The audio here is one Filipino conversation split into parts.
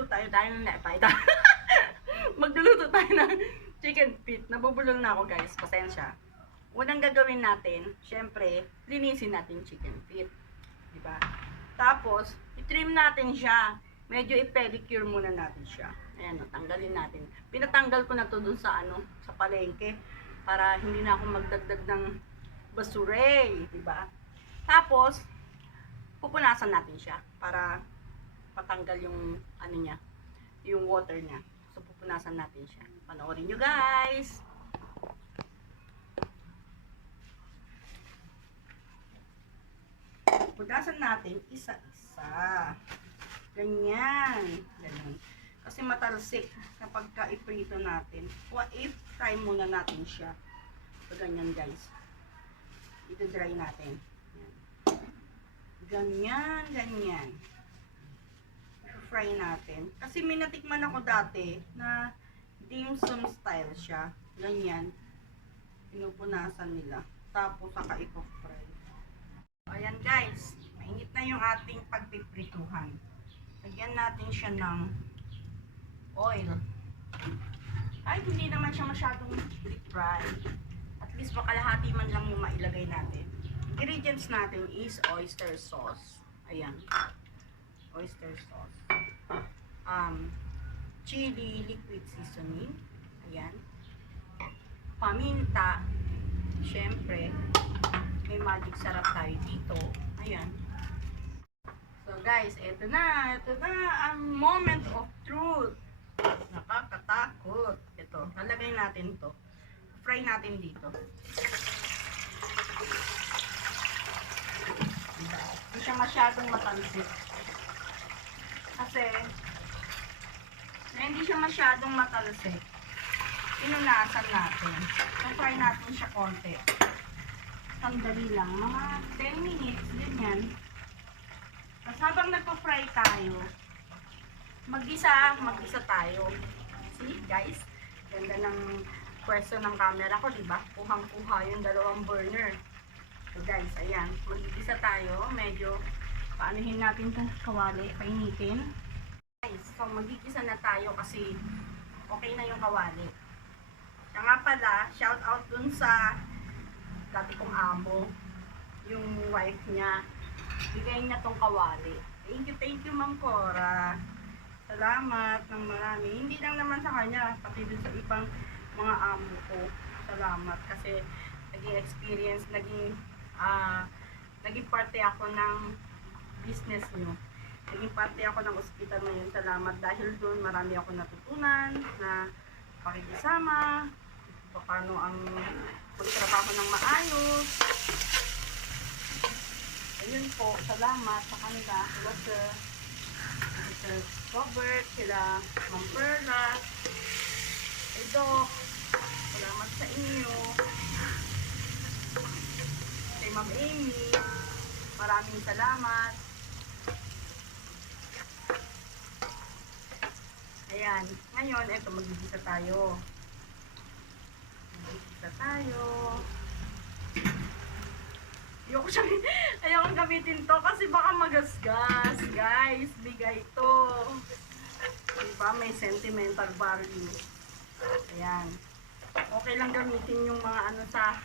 magluluto tayo ng magluluto tayo ng chicken feet. Nabubulol na ako guys, pasensya. Unang gagawin natin, syempre, linisin natin chicken feet. Diba? Tapos, i-trim natin siya. Medyo i-pedicure muna natin siya. Ayan, tanggalin natin. Pinatanggal ko na to dun sa sa palengke para hindi na ako magdagdag ng basure, diba? Tapos, pupunasan natin siya para patanggal yung niya, yung water niya. So, pupunasan natin siya. Panoorin nyo guys! Punasan natin isa-isa. Ganyan. Ganyan. Kasi matalsik kapag ka-iprito natin. I-fry muna natin siya. So, ganyan guys. Ito-dry natin. Ganyan, ganyan. I-fry natin. Kasi minatikman ako dati na dim sum style siya. Ganyan. Pinupunasan nila. Tapos saka ipo-fry. Ayan guys. Mainit na yung ating pagpiprituhan. Lagyan natin siya ng oil. Kahit hindi naman siya masyadong deep fry. At least makalahati man lang yung mailagay natin. Ingredients natin is oyster sauce. Ayan. Oyster sauce. Chili liquid seasoning. Ayan. Paminta. Syempre, may magic sarap tayo dito. Ayan. So guys, ito na ang moment of truth. Nakakatakot. Ito, lalagay natin to. Fry natin dito. Hindi siya masyadong matalsik. Kasi, hindi siya masyadong matalsik. Pinunasan natin. Fry natin siya konti. Sandali lang. Mga 10 minutes, ganyan. Tapos habang nagpa-fry tayo, mag-isa tayo. See, guys? Ganda ng pwesto ng camera ko, diba? Kuhang-kuha yung dalawang burner. So guys, ayan. Mag-isa tayo. Medyo paanuhin natin itong kawali. Painitin. Guys, so mag-isa na tayo kasi okay na yung kawali. Kaya nga pala, shout out dun sa dati kong amo. Yung wife niya. Bigay niya tong kawali. Thank you, Ma'am Cora. Salamat ng marami. Hindi lang naman sa kanya, pati dun sa ibang mga amo ko. Salamat kasi naging experience, naging parte ako ng business nyo. Naging parte ako ng ospital ngayon. Salamat dahil doon marami ako natutunan na pakikisama, paano ang magtrabaho ng maayos. Ayun po, salamat sa kanila. Hello sir. Sir Robert, sila Ma'am Perla, kay Doc, salamat sa inyo, kay Ma'am Amy, maraming salamat. Ayan, ngayon, eto, magigisa tayo. Ayoko gamitin to kasi baka magasgas. Guys, bigay to. Diba? May sentimental value. Ayan. Okay lang gamitin yung mga sa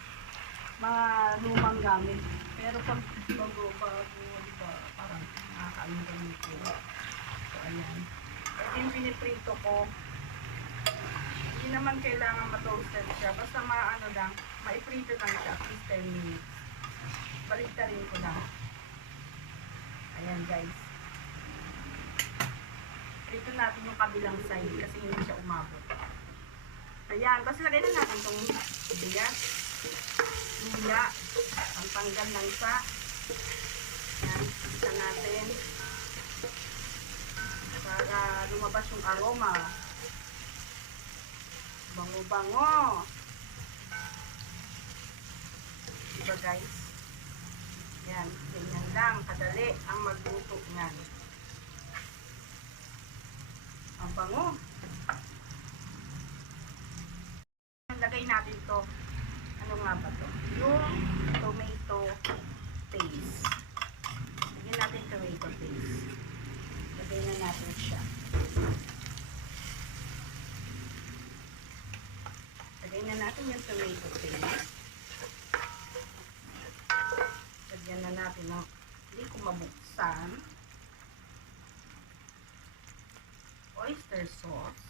mga lumang gamit. Pero pag bago, diba, parang nakakaalim gamitin. So, ayan. Ito yung piniprito ko. Hindi naman kailangan ma-toasted siya. Basta lang, maiprito lang siya. At least 10 minutes. Baliktarin ko lang. Ayan guys. Prito natin yung kabilang side kasi hindi siya umabot. Ayan. Tapos lagay na natin itong bigas. Luya. Ang tanggal ng isa. Ayan. Isa natin. Para lumabas yung aroma. Bango-bango. Diba guys? Yan, ganyan lang, kadali ang magluto niyan. Ang bango. Lagay natin to. Ano nga ba to? Yung tomato paste. Lagyan natin tomato paste. Lagay na natin siya. natin ng hindi ko mabuksan. Oyster sauce.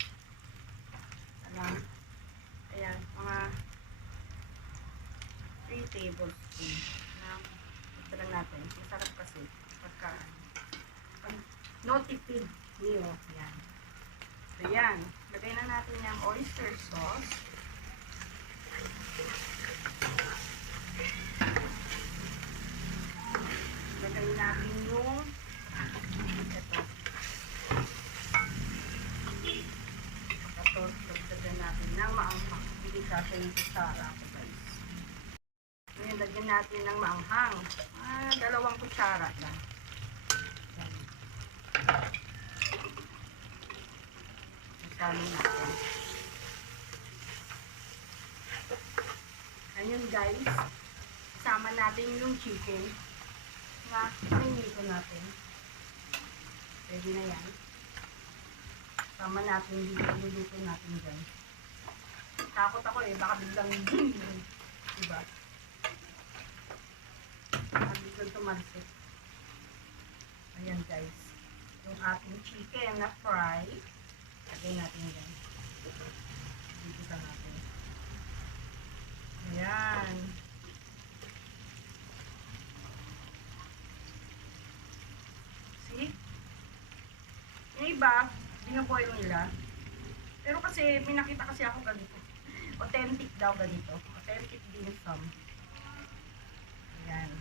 Alam. Ayan, mga 3 tablespoons na ito lang natin. Masarap kasi pag no tipid niyo. Ayan. So, yan. Lagay na natin yung oyster sauce. Lagay natin yung ito. Lagyan natin ng maanghang. Hindi kasi yung kutsara ko, guys. Ngayon, lagyan natin ng maanghang. 2 kutsara lang. Masali natin. Ayun, guys. Isama natin yung chicken na pinito natin. Pwede na yan. Sama natin dito, luluto natin dyan. Takot ako baka biglang diba? Baka biglang tumansik. Ayan, guys. Yung ating chicken na fry, lagay natin dyan. Dito sa natin. Ayan. See? Yung iba, binaboil nila. Pero kasi, may nakita kasi ako ganito. Authentic daw ganito. Authentic dim sum. Ayan.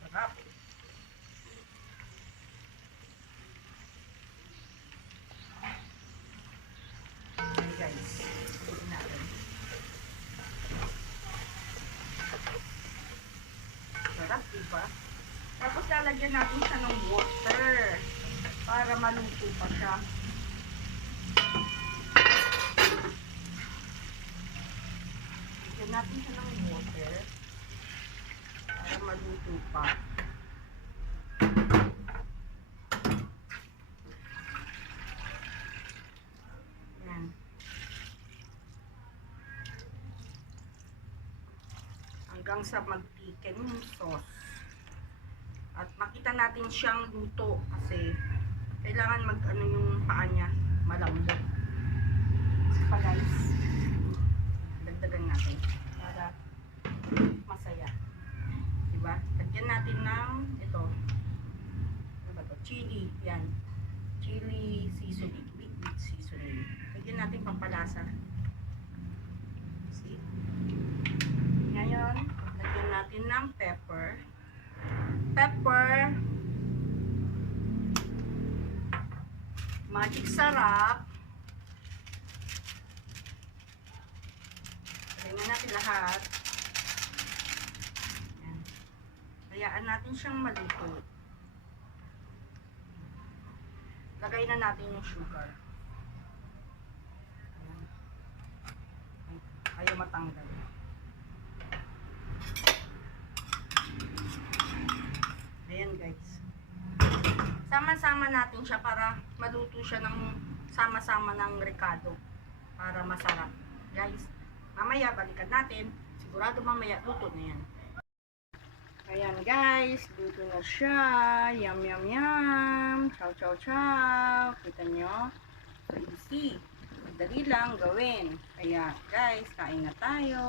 Sarap. Ayan, guys. Tignan natin. Sarap, diba? Tapos lalagyan natin siya ng water para maluto pa siya. Lagyan natin siya ng water para maluto pa. Yan. Hanggang sa mag-thicken yung sauce. At makita natin siyang luto kasi kailangan mag-ano yung paa niya, malambot. Pa guys, dagdagan natin para masaya. Diba? Lagyan natin ng ito. Ano ba ito? Chili. Yan. Chili seasoning. Big seasoning. Lagyan natin pampalasa. See? Ngayon, lagyan natin ng pepper. Pepper. Magic sarap. Lagyan natin lahat. Ayan. Hayaan natin siyang maluto. Lagay na natin yung sugar. Ayan. Ayaw matanggal. Ayan, guys. Sama-sama natin siya para maluto siya ng sama-sama ng ricado para masarap. Guys, mamaya balikan natin. Sigurado mamaya luto na yan. Ayan, guys, luto na siya. Yum, yum, yum. Chow, chow, chow. Kita nyo? Easy. Madali lang gawin. Kaya, guys, kain na tayo.